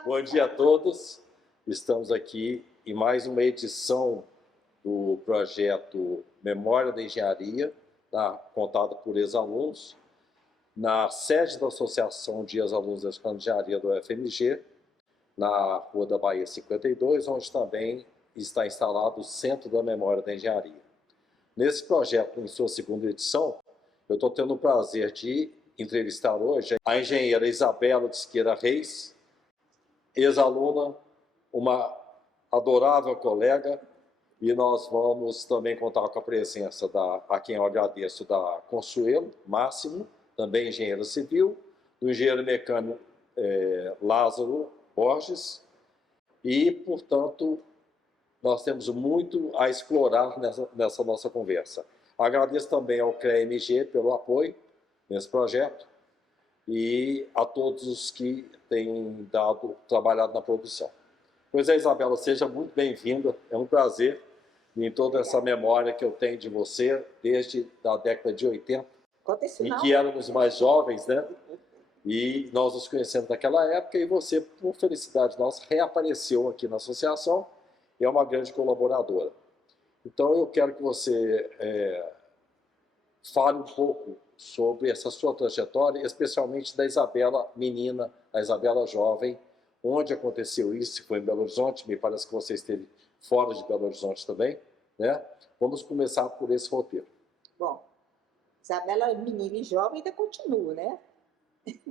Bom dia a todos. Estamos aqui em mais uma edição do projeto Memória da Engenharia, contado por ex-alunos, na sede da Associação de Ex-Alunos da Escola de Engenharia do UFMG, na Rua da Bahia 52, onde também está instalado o Centro da Memória da Engenharia. Nesse projeto, em sua segunda edição, eu estou tendo o prazer de entrevistar hoje a engenheira Isabela de Siqueira Reis, ex-aluna, uma adorável colega, e nós vamos também contar com a presença a quem eu agradeço, da Consuelo Máximo, também engenheiro civil, do engenheiro mecânico Lázaro Borges, e, portanto, nós temos muito a explorar nessa nossa conversa. Agradeço também ao CREA-MG pelo apoio nesse projeto e a todos os que têm trabalhado na produção. Pois é, Isabela, seja muito bem-vinda, é um prazer em toda essa memória que eu tenho de você desde a década de 80, em que éramos mais jovens, né? E nós nos conhecemos naquela época e você, por felicidade nossa, reapareceu aqui na associação e é uma grande colaboradora. Então eu quero que você fale um pouco sobre essa sua trajetória, especialmente da Isabela menina, a Isabela jovem, onde aconteceu isso, se foi em Belo Horizonte, me parece que você esteve fora de Belo Horizonte também, né? Vamos começar por esse roteiro. Bom, Isabela menina e jovem ainda continua, né?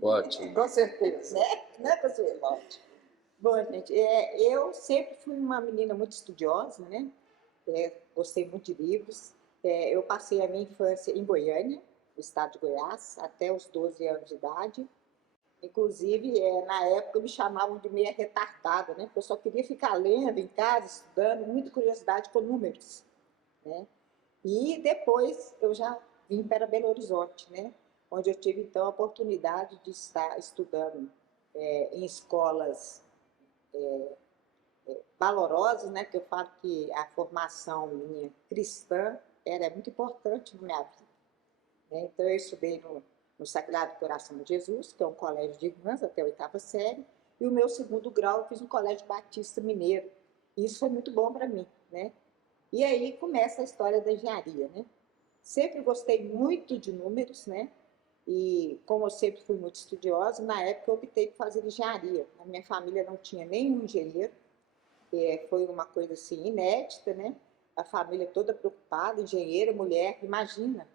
Ótimo. Com certeza, né, Consuelo? Ótimo. Bom, gente, eu sempre fui uma menina muito estudiosa, né? Gostei muito de livros. Eu passei a minha infância em Goiânia, no estado de Goiás, até os 12 anos de idade. Inclusive, na época, me chamavam de meia retardada, né? Porque eu só queria ficar lendo em casa, estudando, muita curiosidade com números, né? E depois eu já vim para Belo Horizonte, né? Onde eu tive, então, a oportunidade de estar estudando em escolas valorosas, né? Porque eu falo que a formação minha cristã era muito importante na minha vida, né? Então, eu estudei no Sagrado Coração de Jesus, que é um colégio de irmãs até a 8ª série, e o meu segundo grau eu fiz no Colégio Batista Mineiro. E isso foi muito bom para mim, né? E aí começa a história da engenharia, né? Sempre gostei muito de números, né? E como eu sempre fui muito estudiosa, na época eu optei por fazer engenharia. Na minha família não tinha nenhum engenheiro, foi uma coisa assim inédita, né? A família toda preocupada, engenheira, mulher, imagina,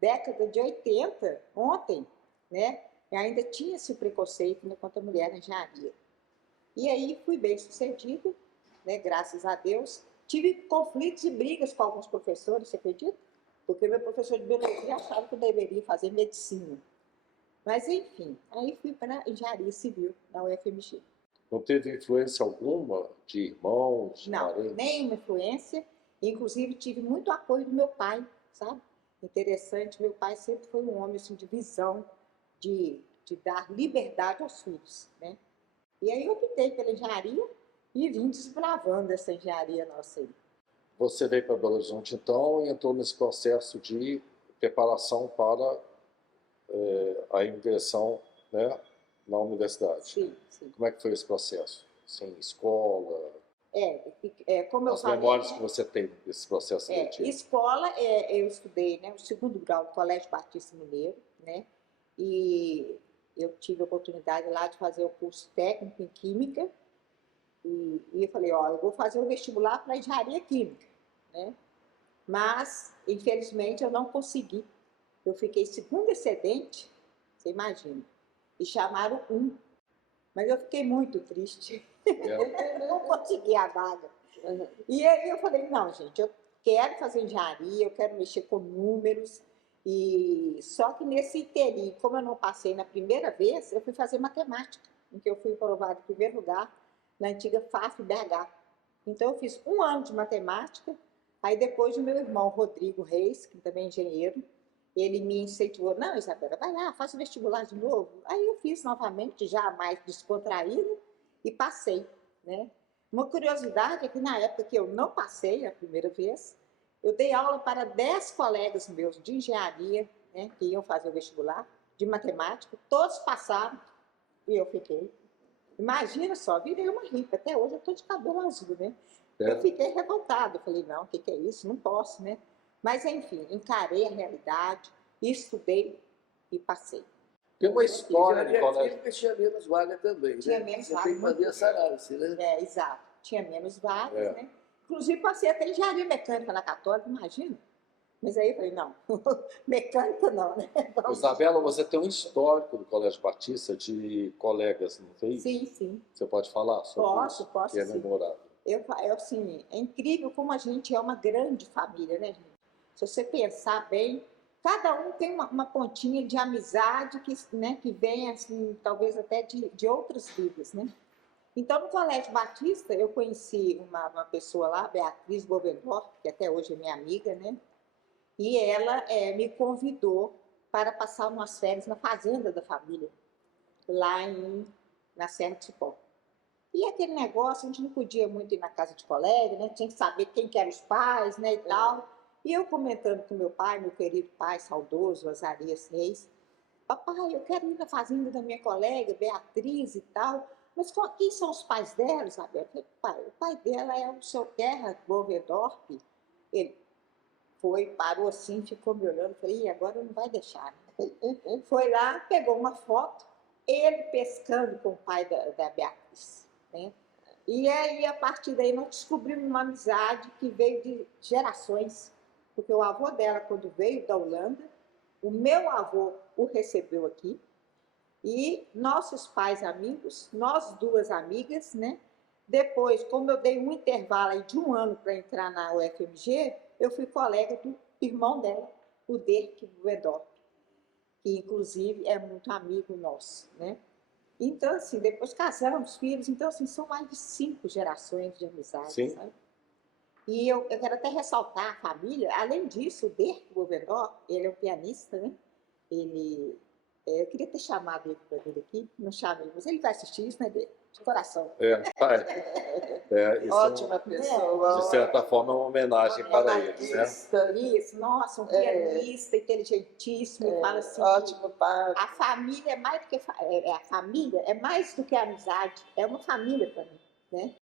década de 80, ontem, né? E ainda tinha esse preconceito, né, contra a mulher na engenharia. E aí fui bem sucedida, né? Graças a Deus. Tive conflitos e brigas com alguns professores, você acredita? Porque meu professor de biologia achava que eu deveria fazer medicina. Mas, enfim, aí fui para engenharia civil, na UFMG. Não teve influência alguma de irmãos, de Não, parentes? nenhuma influência. Inclusive, tive muito apoio do meu pai, sabe? Interessante, meu pai sempre foi um homem assim, de visão, de dar liberdade aos filhos, né? E aí eu optei pela engenharia e vim desbravando essa engenharia nossa aí. Você veio para Belo Horizonte, então, e entrou nesse processo de preparação para a ingressão, né, na universidade. Sim, sim. Como é que foi esse processo? Sem escola? Como eu As falei, memórias que você tem desse processo seletivo? Escola, eu estudei, né, o segundo grau do Colégio Batista Mineiro, né? E eu tive a oportunidade lá de fazer o curso técnico em Química. E eu falei, eu vou fazer o vestibular para engenharia química, né? Mas, infelizmente, eu não consegui. Eu fiquei segundo excedente, você imagina, e chamaram um. Mas eu fiquei muito triste. Eu não consegui a vaga. E aí eu falei, não, gente, eu quero fazer engenharia, eu quero mexer com números. E só que nesse inteirinho, como eu não passei na primeira vez, eu fui fazer matemática, em que eu fui aprovada em primeiro lugar na antiga FAF-BH. Então eu fiz 1 ano de matemática, aí depois o meu irmão Rodrigo Reis, que também é engenheiro, ele me incentivou, não, Isabela, vai lá, faça o vestibular de novo. Aí eu fiz novamente, já mais descontraído, e passei, né? Uma curiosidade é que na época que eu não passei a primeira vez, eu dei aula para 10 colegas meus de engenharia, né, que iam fazer o vestibular, de matemática, todos passaram e eu fiquei. Imagina só, virei uma hippie. Até hoje eu estou de cabelo azul, né? É. Eu fiquei revoltada. Falei, não, o que é isso? Não posso, né? Mas, enfim, encarei a realidade, estudei e passei. Tem uma história de Engenharia colégio. química tinha menos vaga também, Tinha né? menos Você vaga, tem que fazer muito essa análise, né? É, exato. Tinha menos vagas, É. né? Inclusive, passei até engenharia mecânica na Católica, imagina. Mas aí eu falei, não, mecânica não, né? Vamos- Isabela, você tem um histórico do Colégio Batista de colegas, não tem? Sim, sim. Você pode falar sobre Posso, isso? posso Que é sim. memorável. Assim, é incrível como a gente é uma grande família, né, gente? Se você pensar bem, cada um tem uma pontinha de amizade que, né, que vem, assim, talvez até de outras vidas, né? Então, no Colégio Batista, eu conheci uma pessoa lá, Beatriz Bovendorf, que até hoje é minha amiga, né? E ela me convidou para passar umas férias na fazenda da família, lá na Serra do Cipó. E aquele negócio, a gente não podia muito ir na casa de colega, né? Tinha que saber quem que eram os pais, né, e tal. E eu comentando com meu pai, meu querido pai saudoso, Azarias Reis, papai, eu quero ir na fazenda da minha colega, Beatriz e tal, mas quem são os pais dela, Isabel? Eu falei, pai, o pai dela é o seu Terra Bovendorf. Ele parou assim, ficou me olhando, falei, agora não vai deixar. Foi lá, pegou uma foto, ele pescando com o pai da Beatriz, né? E aí, a partir daí, nós descobrimos uma amizade que veio de gerações, porque o avô dela, quando veio da Holanda, o meu avô o recebeu aqui, e nossos pais amigos, nós duas amigas, né? Depois, como eu dei um intervalo aí de 1 ano para entrar na UFMG, eu fui colega do irmão dela, o Dirk Wedorf, que inclusive é muito amigo nosso, né? Então, assim, depois casamos, filhos, então, assim, são mais de 5 gerações de amizade, Sim. sabe? E eu quero até ressaltar a família, além disso, o Dirk Bovendorf, ele é um pianista, né? Eu queria ter chamado ele para vir aqui, não chamei, mas ele vai assistir isso, né, Dirk? De coração. Pai. Isso Ótima pessoa. de certa forma, é uma homenagem para eles, né? Isso, nossa, um pianista inteligentíssimo, e fala assim, Ótimo pai. a família é mais do que a família é mais do que a amizade, é uma família para mim, né?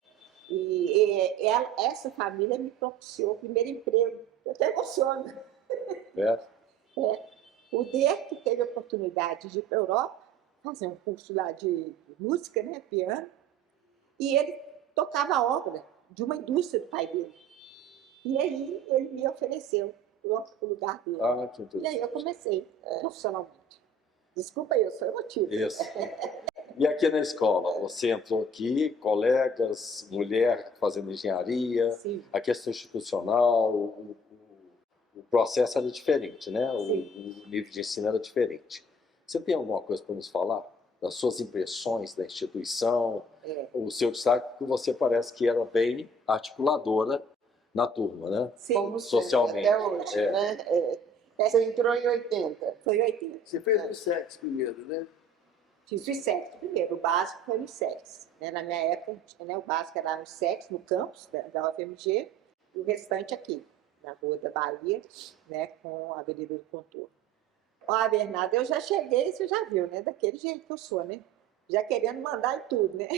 Essa família me propiciou o primeiro emprego. Eu até emociono. O Dirk teve a oportunidade de ir para a Europa, fazer um curso lá de música, né, piano, e ele tocava a obra de uma indústria do pai dele. E aí ele me ofereceu o lugar dele. Que interessante. E aí eu comecei profissionalmente. Desculpa aí, eu sou emotiva. Isso. E aqui na escola, você entrou aqui, colegas, mulher fazendo engenharia, Sim. a questão institucional, o processo era diferente, né? O nível de ensino era diferente. Você tem alguma coisa para nos falar? Das suas impressões da instituição, o seu destaque, porque você parece que era bem articuladora na turma, né? Sim. Como Socialmente. sempre, até hoje, né? Você entrou em 80. Foi 80. Você fez o SEX primeiro, né? Fiz o ISEX primeiro, o básico foi no ISEX. Né? Na minha época, né, o básico era no ISEX, no campus da UFMG, e o restante aqui, na Rua da Bahia, né, com a Avenida do Contorno. Ó, Bernardo, eu já cheguei, você já viu, né? Daquele jeito que eu sou, né? Já querendo mandar em tudo, né?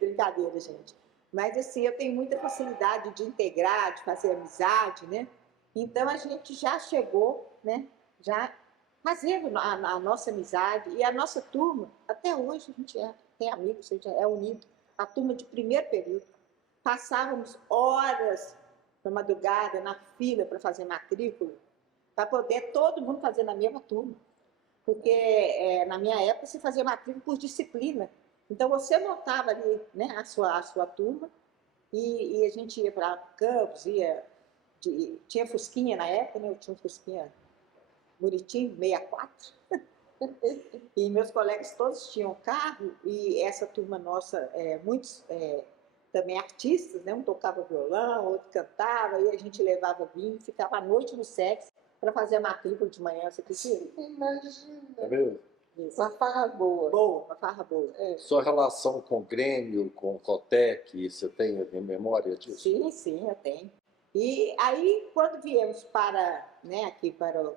Brincadeira, gente. Mas, assim, eu tenho muita facilidade de integrar, de fazer amizade, né? Então, a gente já chegou, né? Já fazendo a nossa amizade. E a nossa turma, até hoje, a gente tem amigos, a gente é unido. A turma de primeiro período. Passávamos horas na madrugada, na fila, para fazer matrícula, para poder todo mundo fazer na mesma turma. Porque na minha época se fazia matrícula por disciplina. Então você montava ali, né, a sua turma e a gente ia para campos, tinha Fusquinha na época, né, eu tinha um Fusquinha bonitinho, 64. E meus colegas todos tinham carro e essa turma nossa, muitos também artistas, né, um tocava violão, outro cantava, e a gente levava vinho, ficava à noite no SEX, para fazer a matrícula de manhã, você acredita? Imagina. É mesmo? Isso. Uma farra boa. Boa, uma farra boa. Sua relação com o Grêmio, com o Cotec, você tem memória disso? Sim, sim, eu tenho. E aí, quando viemos para, né, aqui para o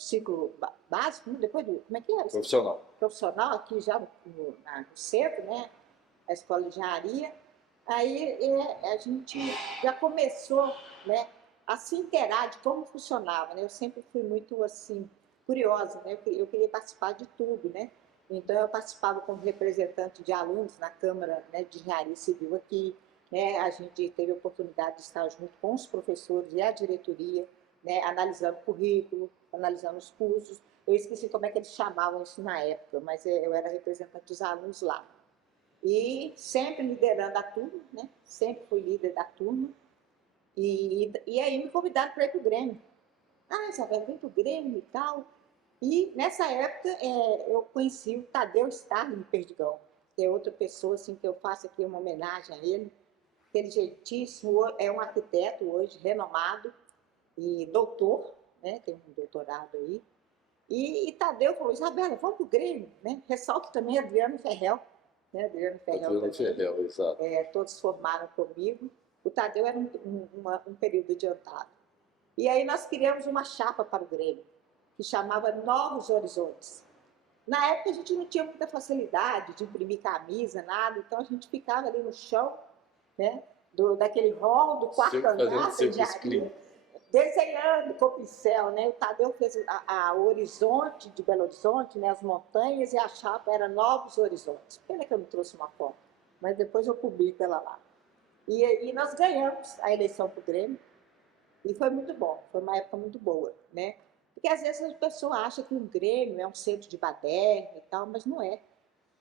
ciclo básico, né? Depois do, como é que era? Profissional. Profissional, aqui já no centro, né? A escola de engenharia. Aí a gente já começou, né, a se inteirar de como funcionava, né? Eu sempre fui muito assim curiosa, né? Eu queria participar de tudo, né? Então eu participava como representante de alunos na Câmara, né, de Engenharia Civil aqui, né? A gente teve a oportunidade de estar junto com os professores e a diretoria, né, analisando o currículo, analisando os cursos. Eu esqueci como é que eles chamavam isso na época, mas eu era representante dos alunos lá. E sempre liderando a turma, né? Sempre fui líder da turma. E aí me convidaram para ir para o Grêmio. Ah, Isabel, vem para o Grêmio e tal. E nessa época eu conheci o Tadeu Starling Perdigão, que é outra pessoa assim, que eu faço aqui uma homenagem a ele, inteligentíssimo, é um arquiteto hoje, renomado e doutor, né? Tem um doutorado aí. E Tadeu falou, Isabela, vamos para o Grêmio, né? Ressalto também Adriano Ferrell, né? Adriano Ferrell Adriano Ferrell, exato. todos formaram comigo. O Tadeu era um período adiantado. E aí nós criamos uma chapa para o Grêmio, que chamava Novos Horizontes. Na época a gente não tinha muita facilidade de imprimir camisa, nada, então a gente ficava ali no chão, né, daquele hall do quarto andar, desenhando com pincel, né? O Tadeu fez o horizonte de Belo Horizonte, né, as montanhas, e a chapa era Novos Horizontes. Pena que eu não trouxe uma foto, mas depois eu publico ela lá. E nós ganhamos a eleição para o Grêmio, e foi muito bom, foi uma época muito boa, né? Porque às vezes a pessoa acha que o Grêmio é um centro de baderna e tal, mas não é.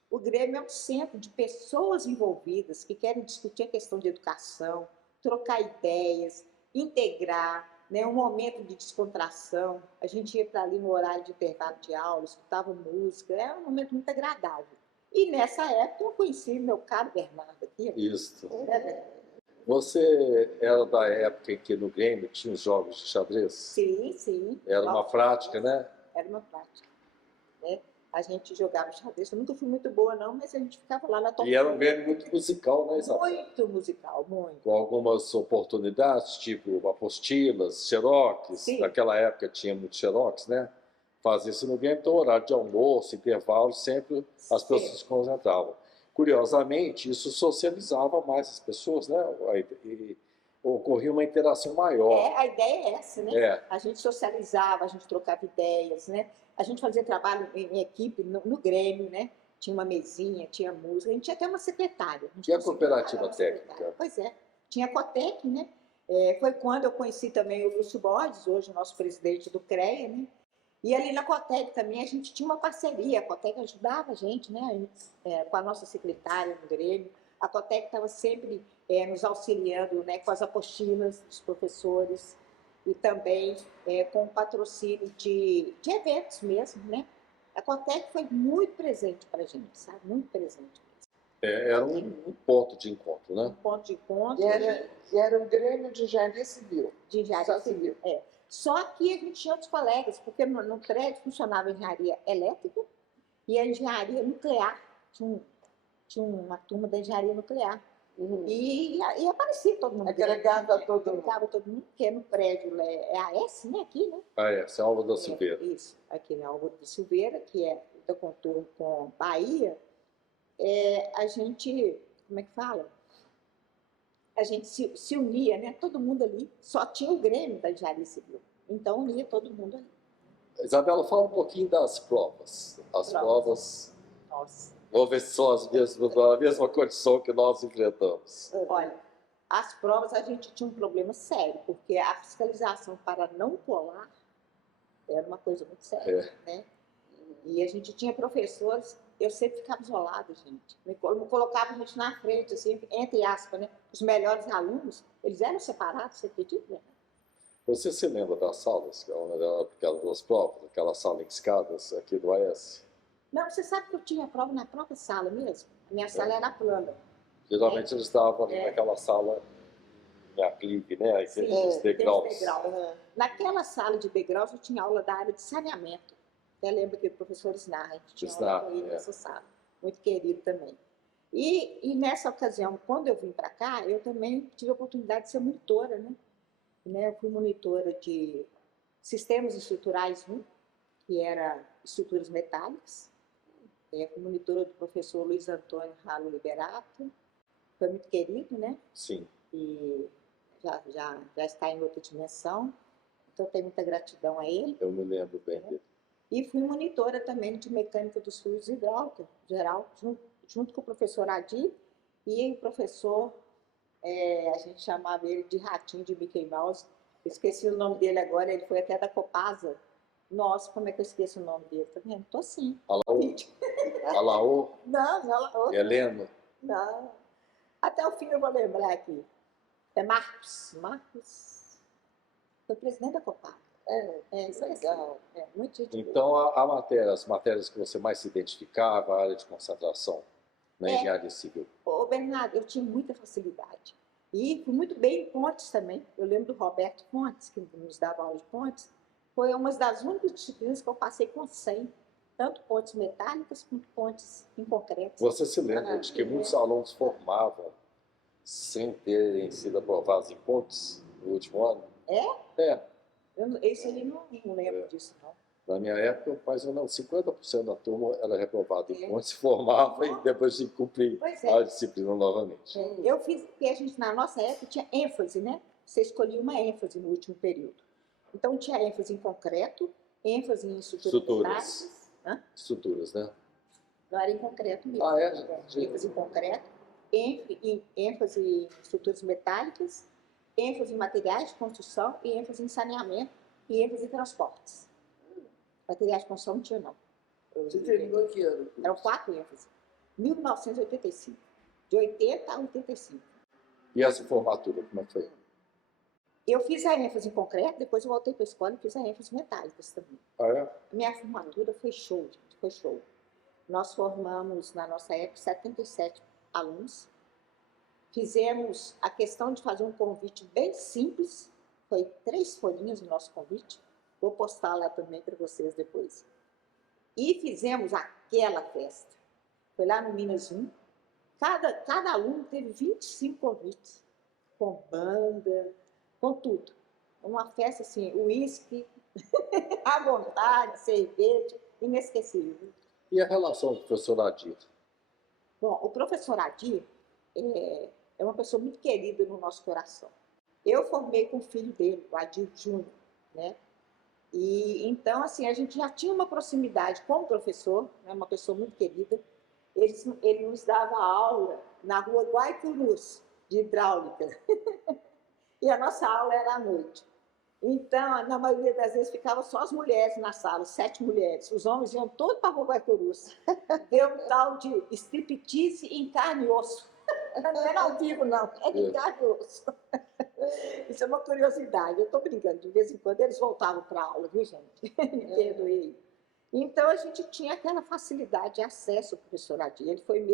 O Grêmio é um centro de pessoas envolvidas que querem discutir a questão de educação, trocar ideias, integrar, né, um momento de descontração. A gente ia para ali no horário de intervalo de aula, escutava música, era um momento muito agradável. E nessa época eu conheci meu caro Bernardo aqui. Isso. Você era da época em que no Grêmio tinha os jogos de xadrez? Sim, sim. Era uma prática, né? Era uma prática. Né? A gente jogava xadrez. Eu nunca fui muito boa, não, mas a gente ficava lá na torcida. E era um Grêmio muito musical, né, Isabel? Muito musical, muito. Com algumas oportunidades, tipo apostilas, xerox. Sim. Naquela época tinha muito xerox, né? Fazia isso no Grêmio, então horário de almoço, intervalo, sempre as pessoas se concentravam. Curiosamente, isso socializava mais as pessoas, né? E ocorria uma interação maior. A ideia é essa, né? A gente socializava, a gente trocava ideias, né? A gente fazia trabalho em equipe no Grêmio, né? Tinha uma mesinha, tinha música, a gente tinha até uma secretária. E a cooperativa técnica? Pois é, tinha a Cotec, né? Foi quando eu conheci também o Lúcio Borges, hoje nosso presidente do CREA, né? E ali na Cotec também a gente tinha uma parceria, a Cotec ajudava a gente, né, com a nossa secretária no Grêmio. A Cotec estava sempre nos auxiliando, né, com as apostilas dos professores e também com o patrocínio de eventos mesmo, né. A Cotec foi muito presente para a gente, sabe, muito presente. Era um ponto de encontro, né? Um ponto de encontro. E era um Grêmio de Engenharia Civil. De Engenharia Civil, Só que a gente tinha outros colegas, porque no prédio funcionava a engenharia elétrica e a engenharia nuclear. Tinha uma turma da engenharia nuclear. Uhum. E aparecia todo mundo. Agregava todo mundo. Agregava todo mundo, porque no prédio é a AS, né, aqui, né? AS, Álvaro da Silveira. Isso, aqui na Álvaro da Silveira, que é da contorno com Bahia. A gente, como é que fala? A gente se unia, né? Todo mundo ali, só tinha o Grêmio da Engenharia Civil, então unia todo mundo ali. Isabela, fala um pouquinho das provas. As provas, nossa. Vamos ver se são a mesma condição que nós enfrentamos. Olha, as provas a gente tinha um problema sério, porque a fiscalização para não colar era uma coisa muito séria, né? E a gente tinha professores, eu sempre ficava isolada, gente. Me colocava a gente na frente, assim, entre aspas, né? Os melhores alunos, eles eram separados, você acredita? Né? Você se lembra das salas, das provas, aquela sala em escadas aqui do AS? Não, você sabe que eu tinha prova na própria sala mesmo. A minha sala era plana. Geralmente eles estavam ali naquela sala em aclive, né? Aqueles degraus. Naquela sala de degraus eu tinha aula da área de saneamento. Até lembro que o professor Snar, a gente tinha aula com ele nessa sala. Muito querido também. E nessa ocasião, quando eu vim para cá, eu também tive a oportunidade de ser monitora, né? Eu fui monitora de Sistemas Estruturais 1, que era estruturas metálicas. Fui monitora do professor Luiz Antônio Ralo Liberato, foi muito querido, né? Sim. E já está em outra dimensão, então tenho muita gratidão a ele. Eu me lembro bem dele. E fui monitora também de mecânica dos fluidos hidráulicos, geral, junto com o professor Adi e o professor, a gente chamava ele de Ratinho de Mickey Mouse. Eu esqueci o nome dele agora, ele foi até da Copasa. Nossa, como é que eu esqueço o nome dele? Tá vendo? Tô assim. Alaô? Não, Alaô. Helena? Não. Até o fim eu vou lembrar aqui. É Marcos. Foi presidente da Copasa. Isso é legal. Muito gente. Então, as matérias que você mais se identificava, a área de concentração na engenharia civil? Ô, Bernardo, eu tinha muita facilidade. E fui muito bem em pontes também. Eu lembro do Roberto Pontes, que nos dava aula de pontes. Foi uma das únicas disciplinas que eu passei com 100. Tanto pontes metálicas quanto pontes em concreto. Você se lembra de que muitos alunos formavam sem terem sido aprovados em pontes no último ano? É. Esse aí não lembro disso, não. Na minha época, mais ou menos 50% da turma era reprovada em pontes, se formava e depois tinha que cumprir a disciplina novamente. Eu fiz, porque a gente, na nossa época, tinha ênfase, né? Você escolhia uma ênfase no último período. Então, tinha ênfase em concreto, ênfase em estruturas. Estruturas, né? Não era em concreto mesmo. ênfase em concreto, ênfase em estruturas metálicas, ênfase em materiais de construção e ênfase em saneamento e ênfase em transportes. Materiais de construção não tinha, não. Você terminou que ano? Eram 4 ênfases. 1985. De 80 a 85. E essa formatura, como é que foi? Eu fiz a ênfase em concreto, depois eu voltei para a escola e fiz a ênfase em metálicas também. Minha formatura foi show, gente, foi show. Nós formamos, na nossa época, 77 alunos. Fizemos a questão de fazer um convite bem simples. Foi 3 folhinhas o nosso convite. Vou postar lá também para vocês depois. E fizemos aquela festa. Foi lá no Minas 1. Cada aluno teve 25 convites. Com banda, com tudo. Uma festa assim, uísque, à vontade, cerveja, inesquecível. E a relação com o professor Adir? Bom, o professor Adir é uma pessoa muito querida no nosso coração. Eu formei com o filho dele, o Adir Júnior, né? E então, assim, a gente já tinha uma proximidade com o professor, né, uma pessoa muito querida. Ele nos dava aula na rua Guaicurus, de hidráulica. E a nossa aula era à noite. Então, na maioria das vezes, ficavam só as mulheres na sala, 7 mulheres. Os homens iam todos para a rua Guaicurus. Deu um tal de striptease em carne e osso. Não era ao vivo, não, era em carne e osso. Isso é uma curiosidade, eu estou brincando, de vez em quando eles voltavam para a aula, viu, gente? Me perdoei. Então, a gente tinha aquela facilidade de acesso ao professor Adir. Ele foi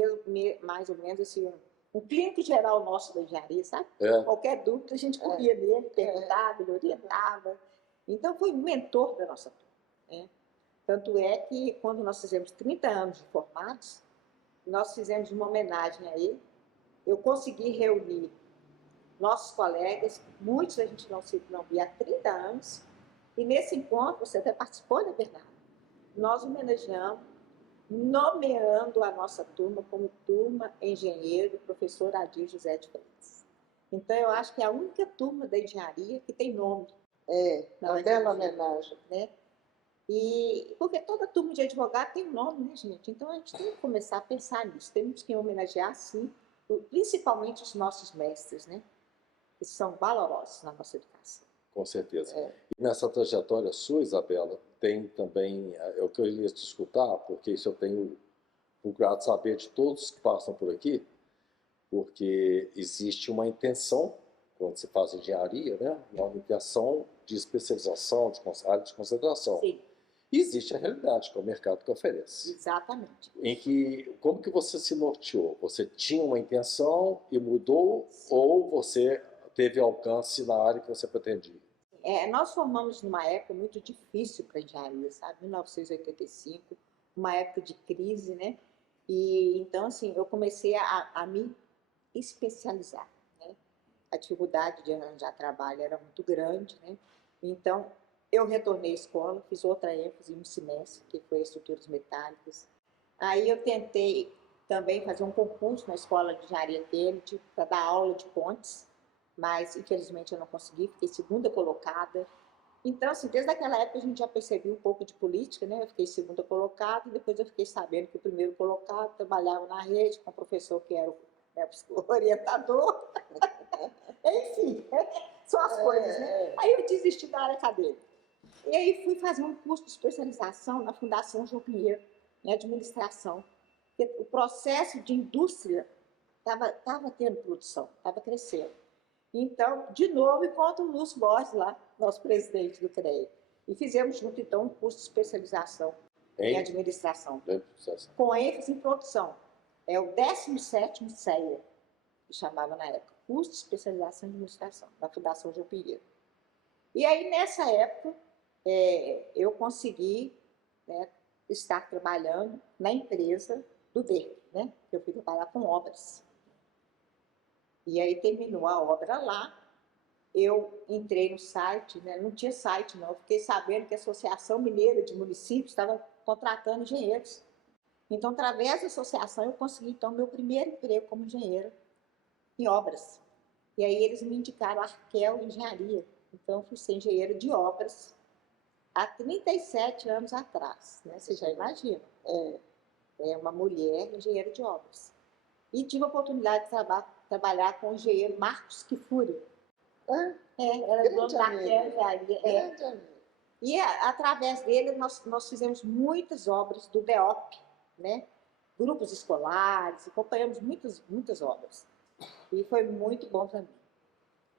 mais ou menos assim, um clínico geral nosso da engenharia, sabe? Qualquer dúvida, a gente corria nele, perguntava, ele orientava. Então, foi um mentor da nossa turma, né? Tanto é que, quando nós fizemos 30 anos de formados, nós fizemos uma homenagem a ele. Eu consegui reunir nossos colegas, muitos a gente não via há 30 anos, e nesse encontro, você até participou, né, Bernardo? Nós homenageamos, nomeando a nossa turma como turma engenheiro professor Adir José de Freitas. Então, eu acho que é a única turma da engenharia que tem nome. Uma bela homenagem. Né? E porque toda turma de advogado tem um nome, né, gente? Então, a gente tem que começar a pensar nisso. Temos que homenagear, sim, principalmente os nossos mestres, né? Que são valorosos na nossa educação. Com certeza. E nessa trajetória sua, Isabela, tem também, eu queria te escutar, porque isso eu tenho procurado saber de todos que passam por aqui, porque existe uma intenção, quando se faz engenharia, né? Uma intenção de especialização, de área de concentração. Sim. E existe a realidade, que é o mercado que oferece. Exatamente. Como que você se norteou? Você tinha uma intenção e mudou, ou você teve alcance na área que você pretendia? Nós formamos numa época muito difícil para a engenharia, sabe? 1985, uma época de crise, né? E então, assim, eu comecei a me especializar, né? A dificuldade de arranjar trabalho era muito grande, né? Então, eu retornei à escola, fiz outra ênfase em um semestre, que foi estruturas metálicas. Aí eu tentei também fazer um concurso na escola de engenharia Kennedy para dar aula de pontes, mas infelizmente eu não consegui, fiquei segunda colocada. Então, assim, desde aquela época a gente já percebeu um pouco de política, né? Eu fiquei segunda colocada e depois eu fiquei sabendo que o primeiro colocado trabalhava na rede com o professor que era o orientador. Enfim, são as coisas, né? Aí eu desisti da área acadêmica. E aí fui fazer um curso de especialização na Fundação João Pinheiro, em administração. Porque o processo de indústria estava tendo produção, estava crescendo. Então, de novo, encontro o Lúcio Borges lá, nosso presidente do CREA. E fizemos junto, então, um curso de especialização em administração, com ênfase em produção. É o 17º CEA, que chamava na época, curso de especialização em administração, da Fundação João Pinheiro. E aí, nessa época, eu consegui, né, estar trabalhando na empresa do DERC, né? Eu fui trabalhar com obras. E aí terminou a obra lá, eu entrei no site, né? Não tinha site não, eu fiquei sabendo que a Associação Mineira de Municípios estava contratando engenheiros. Então, através da associação, eu consegui, então, meu primeiro emprego como engenheira em obras. E aí eles me indicaram a Arquel Engenharia. Então, eu fui ser engenheira de obras há 37 anos atrás, né? Você já imagina. É uma mulher engenheira de obras. E tive a oportunidade de trabalhar com o engenheiro Marcos Kifuri. Era dono da Arquel Engenharia. E através dele nós fizemos muitas obras do DEOP, né? Grupos escolares, acompanhamos muitas obras. E foi muito bom para mim.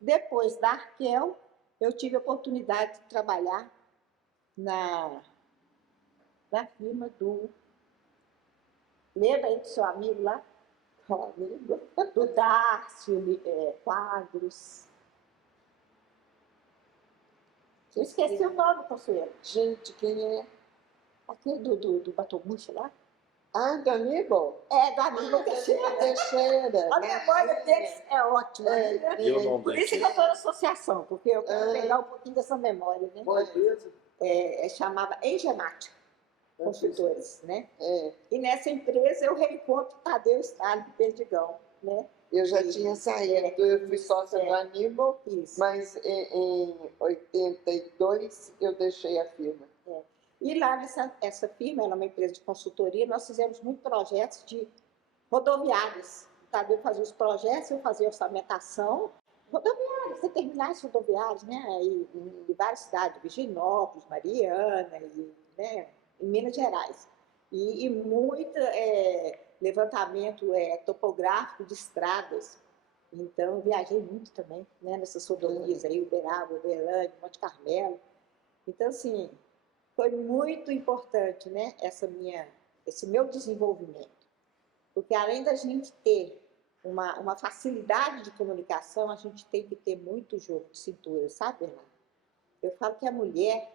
Depois da Arquel, eu tive a oportunidade de trabalhar na firma do... Lembra aí do seu amigo lá? Do Dácio Quadros. Eu esqueci o nome, Consuelo. Gente, quem é? Aquele do Batomuxo lá? Ah, do Aníbal? Do Aníbal Teixeira. Teixeira. A memória deles é ótima. E o nome Por isso que eu estou na associação, porque eu quero pegar um pouquinho dessa memória, né? Chamava Engemática Construtores, né? E nessa empresa eu reencontro o Tadeu Stalin, Perdigão, né? Eu já tinha saído, eu fui sócia do Aníbal, Isso. mas em 82 eu deixei a firma. E lá essa firma, ela é uma empresa de consultoria, nós fizemos muitos projetos de rodoviárias. O Tadeu fazia os projetos, eu fazia orçamentação. Rodoviárias, determinadas rodoviárias, né? Aí, em várias cidades, Virginópolis, Mariana, né? Em Minas Gerais. E muito levantamento topográfico de estradas. Então, eu viajei muito também, né? Nessas rodovias aí, Uberaba, Uberlândia, Monte Carmelo. Então, assim, foi muito importante, né? Esse meu desenvolvimento. Porque além da gente ter uma facilidade de comunicação, a gente tem que ter muito jogo de cintura, sabe, Bernardo? Eu falo que a mulher,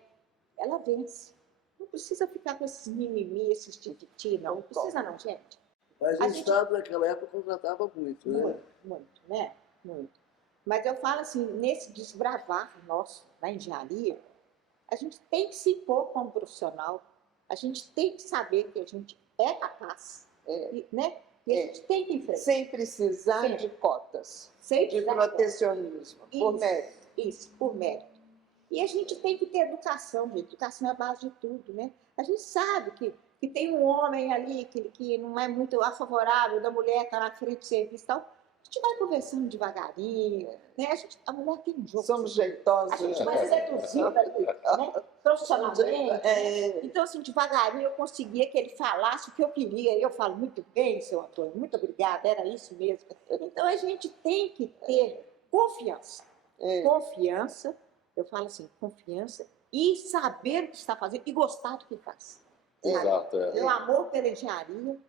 ela vence. Não precisa ficar com esses mimimi, esses tititi, não. Não precisa não, gente. Mas o Estado naquela época contratava muito, né? Muito, né? Muito. Mas eu falo assim, nesse desbravar nosso na engenharia, a gente tem que se impor como profissional, a gente tem que saber que a gente é capaz, né? E a gente tem que enfrentar. Sem precisar de cotas, de protecionismo, por mérito. Isso, por mérito. E a gente tem que ter educação, gente. Educação é a base de tudo, né? A gente sabe que tem um homem ali que não é muito favorável da mulher estar na frente do serviço e tal. A gente vai conversando devagarinho, né? A mulher tem um jogo. Somos jeitosos. A gente vai seduzindo ali, né? Profissionalmente. Então, assim, devagarinho eu conseguia que ele falasse o que eu queria. Eu falo, muito bem, seu Antônio, muito obrigada, era isso mesmo. Então, a gente tem que ter confiança. Confiança, eu falo assim, confiança e saber o que está fazendo e gostar do que faz. Exato. Meu amor pela engenharia.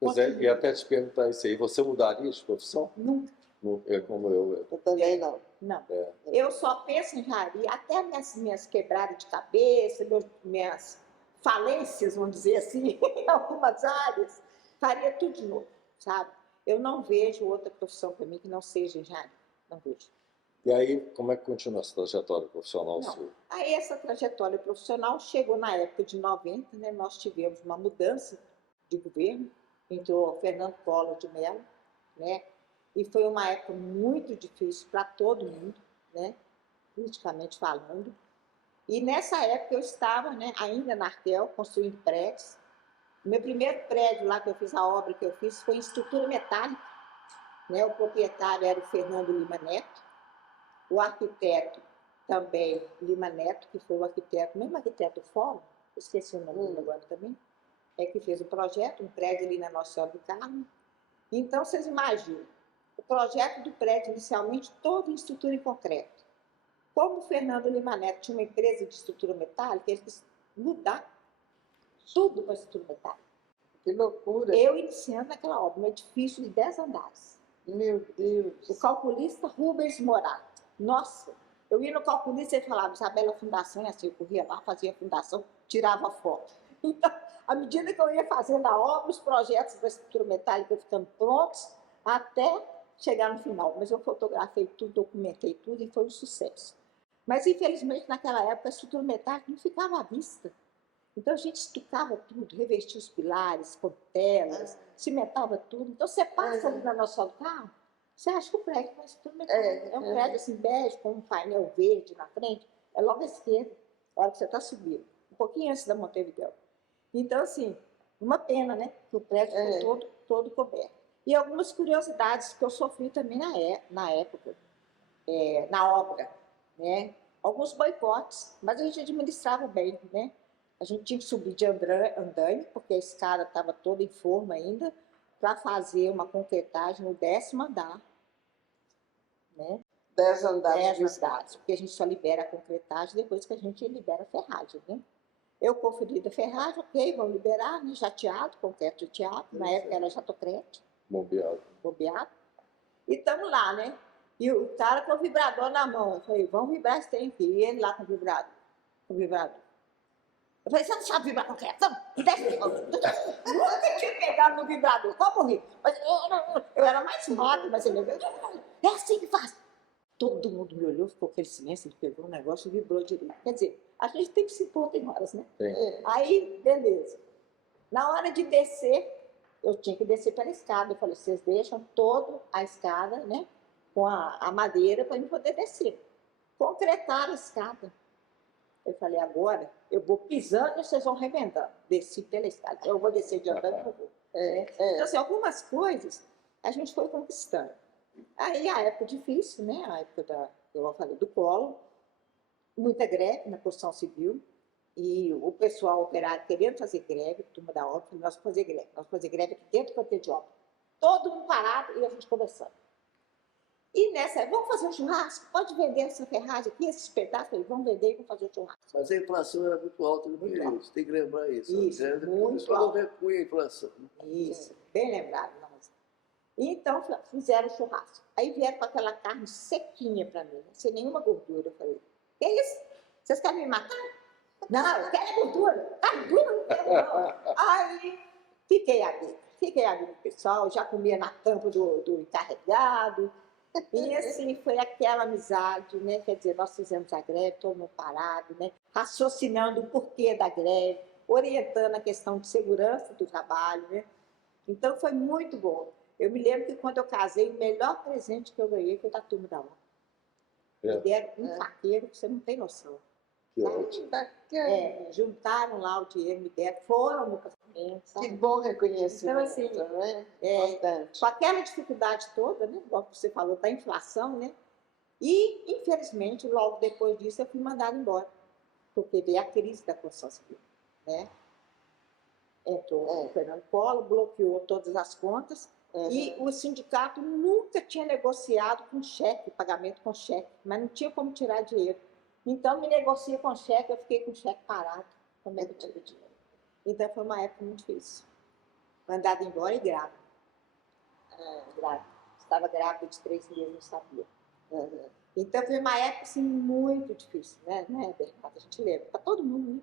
Pois e até te perguntar isso aí, você mudaria de profissão? Nunca. Como eu. Eu também não. Não. Eu só penso em engenharia, até minhas quebradas de cabeça, minhas falências, vamos dizer assim, em algumas áreas, faria tudo de novo, sabe? Eu não vejo outra profissão para mim que não seja engenharia. Não vejo. E aí, como é que continua essa trajetória profissional sua? Aí essa trajetória profissional chegou na época de 90, né? Nós tivemos uma mudança de governo, entrou Fernando Collor de Mello, né? E foi uma época muito difícil para todo mundo, né? Politicamente falando. E nessa época eu estava, né, ainda na Artel, construindo prédios. O meu primeiro prédio lá que eu fiz, a obra que eu fiz, foi em estrutura metálica, né? O proprietário era o Fernando Lima Neto, o arquiteto também Lima Neto, que foi o arquiteto, mesmo arquiteto do Fórum, esqueci o nome dele agora também, que fez o projeto, um prédio ali na Nossa Senhora do Carmo. Então, vocês imaginam, o projeto do prédio inicialmente todo em estrutura em concreto. Como o Fernando Lima Neto tinha uma empresa de estrutura metálica, ele quis mudar tudo para estrutura metálica. Que loucura! Eu iniciando aquela obra, um edifício de 10 andares. Meu Deus! O calculista Rubens Morato. Nossa, eu ia no calculista e ele falava, Isabela, fundação é assim, eu corria lá, fazia a fundação, tirava foto. Então, à medida que eu ia fazendo a obra, os projetos da estrutura metálica ficando prontos, até chegar no final. Mas eu fotografei tudo, documentei tudo e foi um sucesso. Mas, infelizmente, naquela época, a estrutura metálica não ficava à vista. Então, a gente estucava tudo, revestia os pilares com telas, cimentava tudo. Então, você passa ali na nossa carro, você acha que o prédio é uma estrutura metálica. É um prédio assim, bege, com um painel verde na frente, é logo à esquerda, a hora que você está subindo, um pouquinho antes da Montevidéu. Então, assim, uma pena, né? Que o prédio ficou todo coberto. E algumas curiosidades que eu sofri também na época, na obra, né? Alguns boicotes, mas a gente administrava bem, né? A gente tinha que subir de andaime, porque a escada estava toda em forma ainda, para fazer uma concretagem no 10º andar, né? 10 andares. 10 andares, porque a gente só libera a concretagem depois que a gente libera a ferragem, né? Eu conferi da ferragem, ok, vamos liberar, né? Jateado, concreto jateado, na época era jatocrete. Bobeado. E estamos lá, né? E o cara com o vibrador na mão, eu falei, vamos vibrar esse trem aqui. E ele lá com o vibrador. Eu falei, você não sabe vibrar concreto? Não, nunca tinha pegado no vibrador, como rir? Mas eu era mais magro, mas ele é assim que faz. Todo mundo me olhou, ficou aquele silêncio, ele pegou o negócio e vibrou direito. Quer dizer, a gente tem que se pôr em horas, né? Aí, beleza. Na hora de descer, eu tinha que descer pela escada. Eu falei, vocês deixam toda a escada, né? Com a madeira para eu poder descer. Concretaram a escada. Eu falei, agora eu vou pisando e vocês vão remendando. Desci pela escada. Eu vou descer de andando e vou. Então, assim, algumas coisas a gente foi conquistando. Aí a época difícil, né? A época eu falei, do Collor, muita greve na construção civil, e o pessoal operário querendo fazer greve, turma da obra, nós vamos fazer greve aqui dentro do canteiro de obra. Todo mundo parado e a gente conversando. E nessa, vamos fazer um churrasco? Pode vender essa ferragem aqui, esses pedaços? Falei, vamos vender e vamos fazer um churrasco. Mas a inflação era muito alta no período, você tem que lembrar isso. Isso, muito alta. Não repunha a inflação. Isso, bem lembrado. Então, fizeram churrasco. Aí vieram com aquela carne sequinha para mim, sem nenhuma gordura. Eu falei, que isso? Vocês querem me matar? Não, eu quero gordura. Gordura não quero não. Aí, fiquei amigo do pessoal, já comia na tampa do encarregado. E assim, foi aquela amizade, né? Quer dizer, nós fizemos a greve, todo mundo parado, né? Raciocinando o porquê da greve, orientando a questão de segurança do trabalho, né? Então, foi muito bom. Eu me lembro que quando eu casei, o melhor presente que eu ganhei foi da turma da obra. Me deram um faqueiro que você não tem noção. Que ótimo. Juntaram lá o dinheiro, me deram, foram no casamento. Que bom reconhecimento, então, assim, né? Com aquela dificuldade toda, né? Igual você falou, da inflação, né? E, infelizmente, logo depois disso, eu fui mandada embora. Porque veio a crise da construção civil, né? Entrou o Fernando Collor, bloqueou todas as contas. E o sindicato nunca tinha negociado com cheque, pagamento com cheque, mas não tinha como tirar dinheiro. Então, me negocia com cheque, eu fiquei com o cheque parado, como é que eu tiro dinheiro? Então, foi uma época muito difícil. Mandada embora e grávida. Estava grávida de 3 meses, não sabia. Então, foi uma época assim, muito difícil, né, Bernardo? A gente lembra, para todo mundo, né?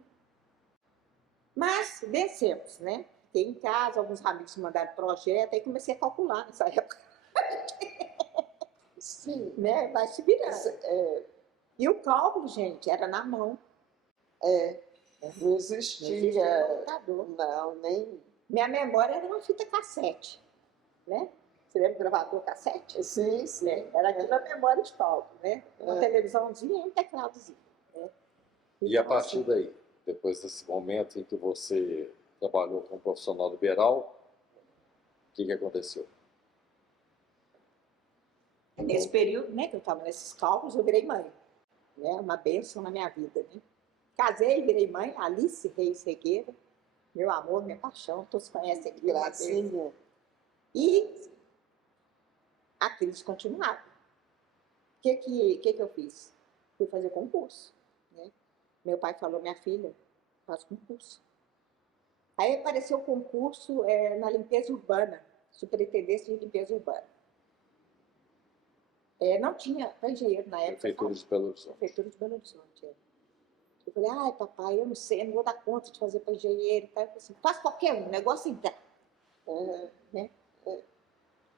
Mas vencemos, né? Fiquei em casa, alguns amigos mandaram projeto, aí comecei a calcular nessa época. Sim. Né? Vai se virando. E o cálculo, gente, era na mão. Não existia computador. Não, nem... Minha memória era uma fita cassete, né? Você lembra do gravador cassete? Sim, sim. Era aquilo a memória de cálculo, né? Uma televisãozinha e um tecladozinho. Né? E a partir daí, depois desse momento em que você trabalhou como profissional liberal, o que aconteceu? Nesse período, né, que eu estava nesses cálculos, eu virei mãe. Né? Uma bênção na minha vida. Né? Casei, virei mãe, Alice Reis Regueira, meu amor, minha paixão, todos conhecem aqui. Gracinha. E a crise continuava. O que eu fiz? Fui fazer concurso. Né? Meu pai falou, minha filha, faz concurso. Aí apareceu o concurso na limpeza urbana, superintendência de limpeza urbana. Não tinha para engenheiro na época. Prefeitura de Belo Horizonte. Prefeitura de Belo Horizonte. Eu falei, ai papai, eu não sei, eu não vou dar conta de fazer para engenheiro. Tá? Eu falei assim, faz qualquer um, negócio entrar. Né?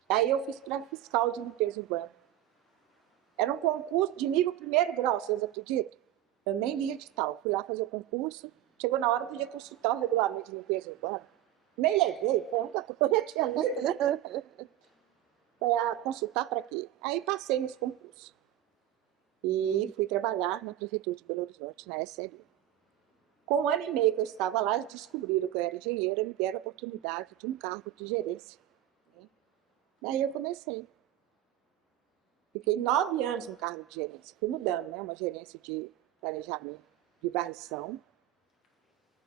Aí eu fiz para fiscal de limpeza urbana. Era um concurso de nível 1º grau, vocês acreditam? Eu nem li edital, fui lá fazer o concurso, chegou na hora, eu podia consultar o regulamento de limpeza urbana. Nem levei, foi a única coisa que eu já tinha lido, né? Foi a consultar para quê? Aí passei nesse concurso. E fui trabalhar na Prefeitura de Belo Horizonte, na SLU. Com 1 ano e meio que eu estava lá, eles descobriram que eu era engenheira e me deram a oportunidade de um cargo de gerência. Né? Daí eu comecei. Fiquei 9 anos no cargo de gerência. Fui mudando, né? Uma gerência de planejamento, de varrição,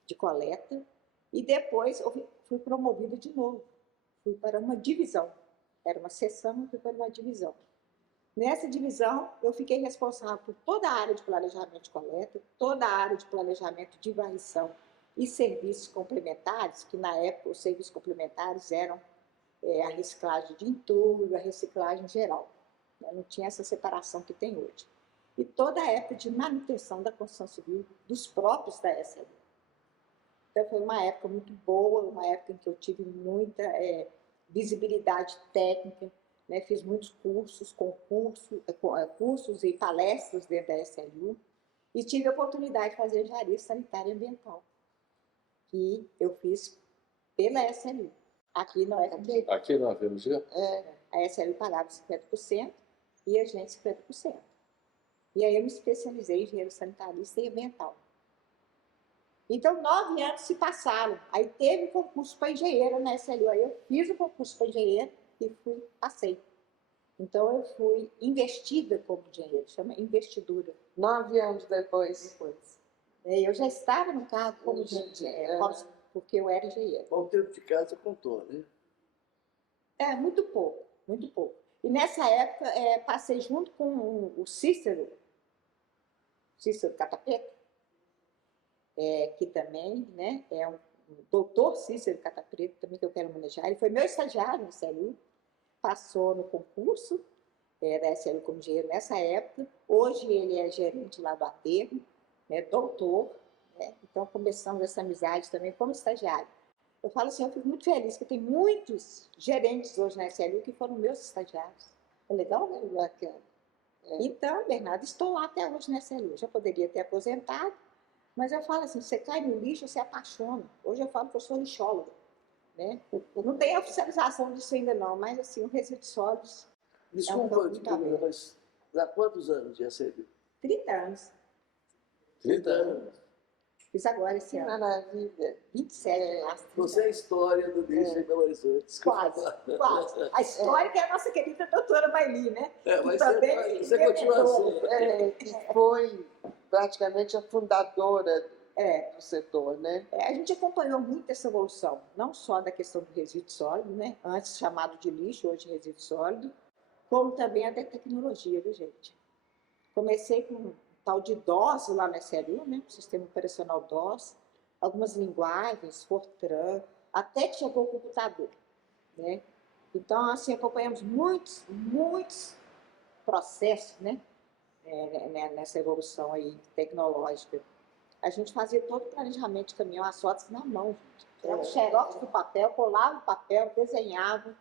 de coleta. E depois eu fui promovida de novo. Fui para uma divisão. Era uma seção, eu fui para uma divisão. Nessa divisão, eu fiquei responsável por toda a área de planejamento de coleta, toda a área de planejamento de varrição e serviços complementares, que na época os serviços complementares eram a reciclagem de entulho, a reciclagem geral. Não tinha essa separação que tem hoje. E toda a época de manutenção da construção civil dos próprios da SLU. Então foi uma época muito boa, uma época em que eu tive muita visibilidade técnica, né? Fiz muitos cursos, cursos e palestras dentro da SLU e tive a oportunidade de fazer engenharia sanitária e ambiental, que eu fiz pela SLU, aqui na UFMG. Aqui na UFMG? A SLU pagava 50% e a gente 50%. E aí eu me especializei em engenheiro sanitarista e ambiental. Então, 9 anos se passaram. Aí teve concurso para engenheiro na SLU. Aí eu fiz o concurso para engenheiro e passei. Então, eu fui investida como engenheiro, chama investidura. 9 anos depois. Eu já estava no cargo como engenheiro, porque eu era engenheiro. O tempo de casa contou, né? Muito pouco, muito pouco. E nessa época, passei junto com o Cícero Catapeta, que também, né, é um doutor Cícero Catapeta, também que eu quero homenagear. Ele foi meu estagiário no SLU, passou no concurso da SLU como engenheiro nessa época. Hoje ele é gerente lá do aterro, né, doutor, né? Então começamos essa amizade também como estagiário. Eu falo assim, eu fico muito feliz que tem muitos gerentes hoje na SLU que foram meus estagiários. É legal, né? Bacana. Então, Bernardo, estou lá até hoje na SLU. Já poderia ter aposentado, mas eu falo assim, você cai no lixo, você apaixona. Hoje eu falo que eu sou lixóloga. Né? Não tem oficialização disso ainda não, mas assim, o resíduo sólidos... Desculpa, mas há quantos anos de SLU? 30 anos. 30 anos? Fiz agora esse ano. Maravilha. 27 anos. Você é a história do lixo em Belo Horizonte. Quase. A história que é a nossa querida doutora Maili, né? Mas também você continua assim. Que foi praticamente a fundadora do setor, né? A gente acompanhou muito essa evolução, não só da questão do resíduo sólido, né? Antes chamado de lixo, hoje resíduo sólido, como também a da tecnologia, viu, gente? Comecei com um tal de DOS lá na SLU, né? Sistema Operacional DOS, algumas linguagens, Fortran, até que chegou o computador, né? Então, assim, acompanhamos muitos processos, né? Nessa evolução aí tecnológica. A gente fazia todo o planejamento de caminhão, as fotos na mão, gente. Tirava xerox do papel, colava o papel, desenhava.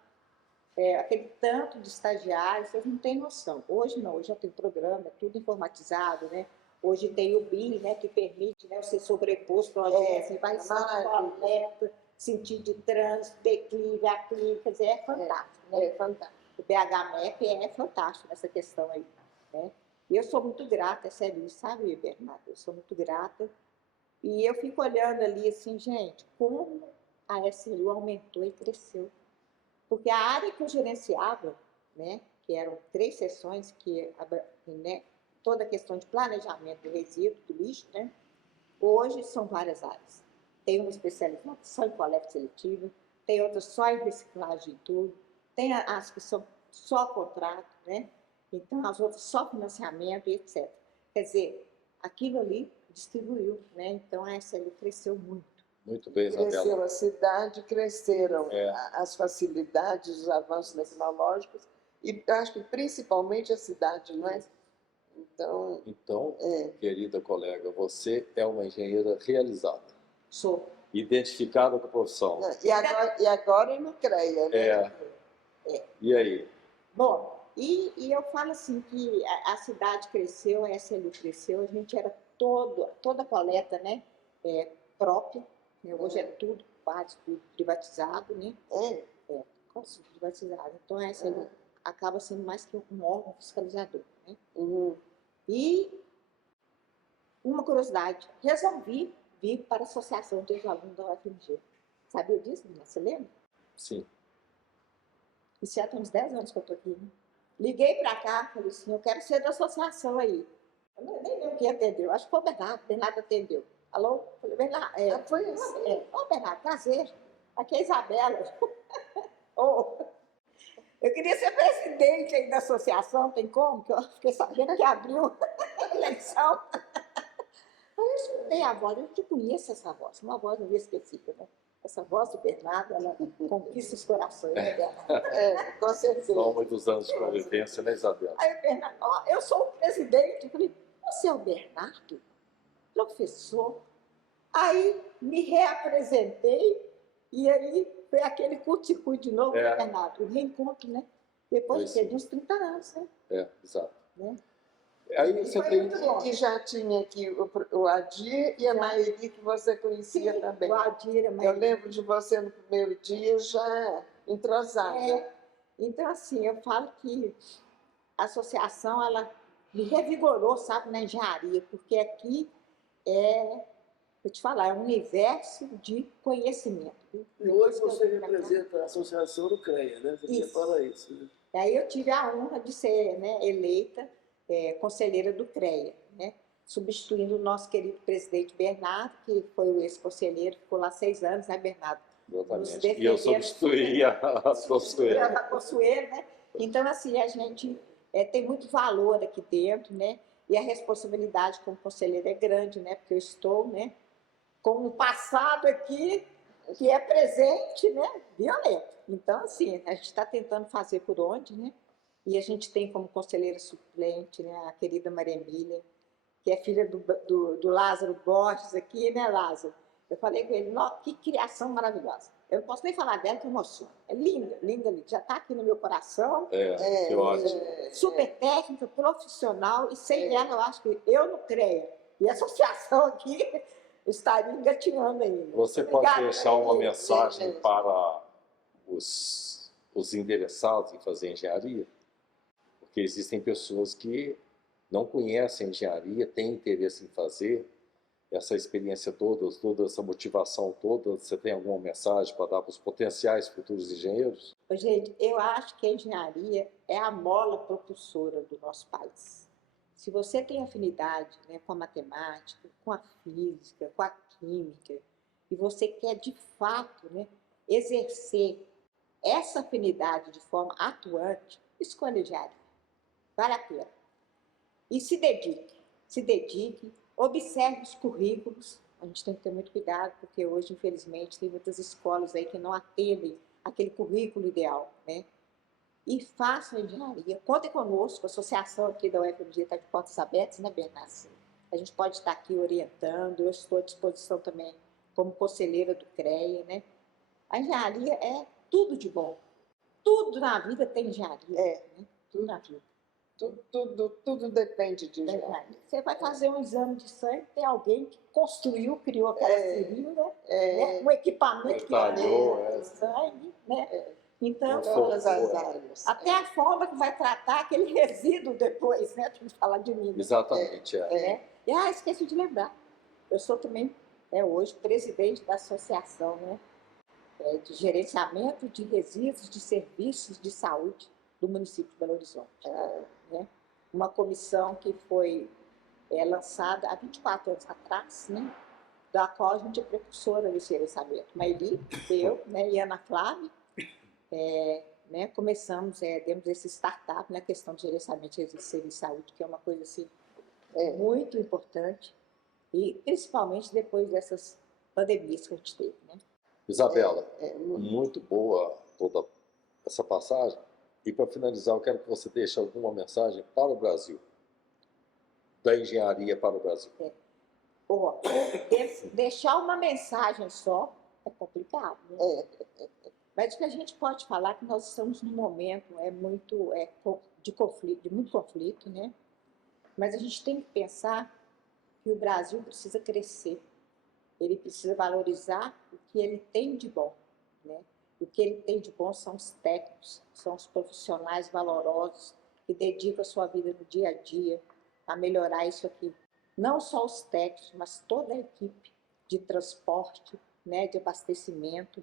aquele tanto de estagiários, vocês não têm noção. Hoje não, hoje já tem programa, é tudo informatizado, né? Hoje tem o BIM, né, que permite, né, você sobrepor os projetos, você vai coleta, sentido de trânsito, declive, aclive, quer dizer, é fantástico. Né? É fantástico. O BHMEP é fantástico nessa questão aí. Né? E eu sou muito grata, é sério, sabe, Bernardo? Eu sou muito grata. E eu fico olhando ali assim, gente, como a SLU aumentou e cresceu. Porque a área que eu gerenciava, né, que eram 3 seções, né, toda a questão de planejamento do resíduo, do lixo, né, hoje são várias áreas. Tem uma especializada só em coleta seletiva, tem outras só em reciclagem e tudo, tem as que são só contrato, né, então as outras só financiamento e etc. Quer dizer, aquilo ali distribuiu, né, então a SLU cresceu muito. Muito bem, Isabela. Cresceu a cidade, cresceram as facilidades, os avanços tecnológicos e acho que principalmente a cidade, não é? Então, querida colega, você é uma engenheira realizada. Sou. Identificada com a profissão. E agora no CREA, né? E aí? Bom, e eu falo assim que a cidade cresceu, a SLU cresceu, a gente era toda a coleta, né, própria. Hoje é tudo, quase tudo privatizado, né? Quase tudo privatizado. Então, essa acaba sendo mais que um órgão fiscalizador, né? E uma curiosidade, resolvi vir para a Associação dos Alunos da UFMG. Sabia disso, menina? Você lembra? Sim. Isso já tem uns 10 anos que eu estou aqui. Né? Liguei para cá, falei assim, eu quero ser da associação aí. Eu nem lembro quem atendeu, acho que foi o Bernardo atendeu. Alô? Falei, Bernardo, foi isso? Bernardo, prazer. Aqui é a Isabela. Eu queria ser presidente aí da associação, tem como? Que eu fiquei sabendo que abriu a eleição. Eu escutei a voz, eu te conheço essa voz, uma voz inesquecível, né? Essa voz do Bernardo, ela conquista os corações, né, Bernardo? Com certeza. São muitos anos de convivência, né, Isabela? Aí o Bernardo, eu sou o presidente. Eu falei, você é o Bernardo? Professor? Aí me reapresentei e aí foi aquele curto-circuito de novo, né, Bernardo? O reencontro, né? Depois de uns 30 anos, né? Exato. Né? Aí você tem... E já tinha aqui o Adir e a Mairi, que você conhecia. Sim, também. O Adir, a Mairi. Eu lembro de você no primeiro dia já entrosada. Então, assim, eu falo que a associação, ela me revigorou, sabe, na engenharia, porque aqui vou te falar, é um universo de conhecimento. E hoje você representa a associação do CREA, né? Você fala isso. Né? E aí eu tive a honra de ser, né, eleita conselheira do CREA, né? Substituindo o nosso querido presidente Bernardo, que foi o ex-conselheiro, ficou lá 6 anos, né, Bernardo? Exatamente. E eu substituí a Consuelo. A Consuelo, né? Então, assim, a gente tem muito valor aqui dentro, né? E a responsabilidade como conselheira é grande, né? Porque eu estou, né, com um passado aqui que é presente, né, violento. Então, assim, a gente está tentando fazer por onde, né? E a gente tem como conselheira suplente, né, a querida Maria Emília, que é filha do Lázaro Borges aqui, né, Lázaro? Eu falei com ele, que criação maravilhosa. Eu não posso nem falar dela, que emociona. É linda, linda, linda. Já está aqui no meu coração. Que ótimo. Super técnica, profissional, e sem ela eu acho que eu não creio. E a associação aqui estaria engatinhando ainda. Você pode deixar uma mensagem para os interessados em fazer engenharia? Porque existem pessoas que não conhecem engenharia, têm interesse em fazer essa experiência toda essa motivação toda. Você tem alguma mensagem para dar para os potenciais futuros engenheiros? Gente, eu acho que a engenharia é a mola propulsora do nosso país. Se você tem afinidade, né, com a matemática, com a física, com a química, e você quer de fato, né, exercer essa afinidade de forma atuante, escolha engenharia. Vale a pena. E se dedique, observe os currículos. A gente tem que ter muito cuidado, porque hoje, infelizmente, tem muitas escolas aí que não atendem aquele currículo ideal, né? E façam engenharia. Contem conosco, a associação aqui da UFMG está de portas abertas, né, Bernardo? A gente pode estar aqui orientando, eu estou à disposição também como conselheira do CREA, né? A engenharia é tudo de bom. tudo na vida tem engenharia. É. Né? Tudo na vida. Tudo depende de engenharia. Você vai fazer um exame de sangue, tem alguém que construiu, criou aquela seringa, né? Um equipamento que Detalhou, faz o sangue, né? Então, Todas as áreas. até a forma que vai tratar aquele resíduo depois, né? Deixa eu falar de mim. Exatamente, Né? E, esqueci de lembrar. Eu sou também, hoje, presidente da Associação, né? De Gerenciamento de Resíduos de Serviços de Saúde do município de Belo Horizonte. Né? Uma comissão que foi lançada há 24 anos atrás, né? Da qual a gente é precursora desse gerenciamento. Maeli, eu, né? E Ana Flávia, né? Começamos, demos esse startup na questão de gerenciamento de resíduos de serviço de saúde, que é uma coisa assim, muito importante, e principalmente depois dessas pandemias que a gente teve. Né? Isabela, muito boa toda essa passagem. E para finalizar, eu quero que você deixe alguma mensagem para o Brasil, da engenharia para o Brasil. Deixar uma mensagem só é complicado. Né? Mas o que a gente pode falar é que nós estamos num momento de muito conflito, né? Mas a gente tem que pensar que o Brasil precisa crescer. Ele precisa valorizar o que ele tem de bom, né? O que ele tem de bom são os técnicos, são os profissionais valorosos que dedicam a sua vida no dia a dia a melhorar isso aqui. Não só os técnicos, mas toda a equipe de transporte, né, de abastecimento.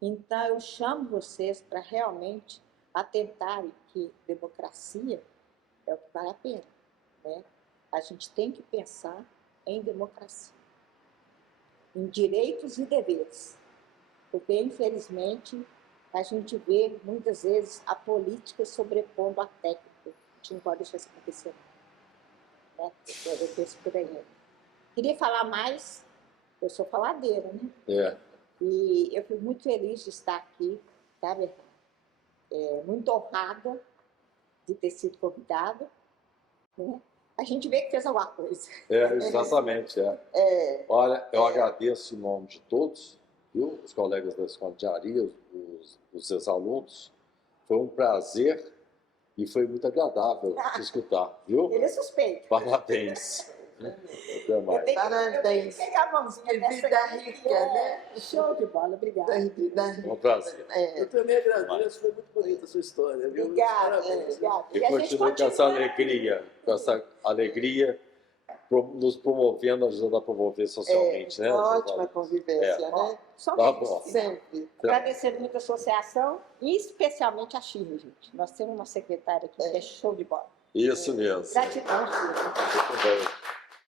Então, eu chamo vocês para realmente atentarem que democracia é o que vale a pena. Né? A gente tem que pensar em democracia, em direitos e deveres. Porque, infelizmente, a gente vê, muitas vezes, a política sobrepondo a técnica. A gente não pode deixar isso acontecer. Né? Eu penso por aí. Queria falar mais, eu sou faladeira, né? E eu fico muito feliz de estar aqui, tá, Bernardo? Muito honrada de ter sido convidada. Né? A gente vê que fez alguma coisa. Exatamente. Olha, eu agradeço em nome de todos, viu? Os colegas da Escola de Engenharia, os ex-alunos. Foi um prazer e foi muito agradável te escutar, viu? Ele é suspeito. Parabéns. Até mais. Parabéns. Pegar a mãozinha Que vida rica, né? Show de bola, obrigada. Um prazer. Eu também agradeço, foi muito bonita a sua história. Viu? Obrigada. E continue com essa alegria, nos promovendo, ajudando a promover socialmente, né? Ótima convivência, né? Tá bom. Sempre. Agradecer muito a associação e especialmente a Chile, gente. Nós temos uma secretária aqui que é show de bola. Isso mesmo. Gratidão, Chile. Muito bem.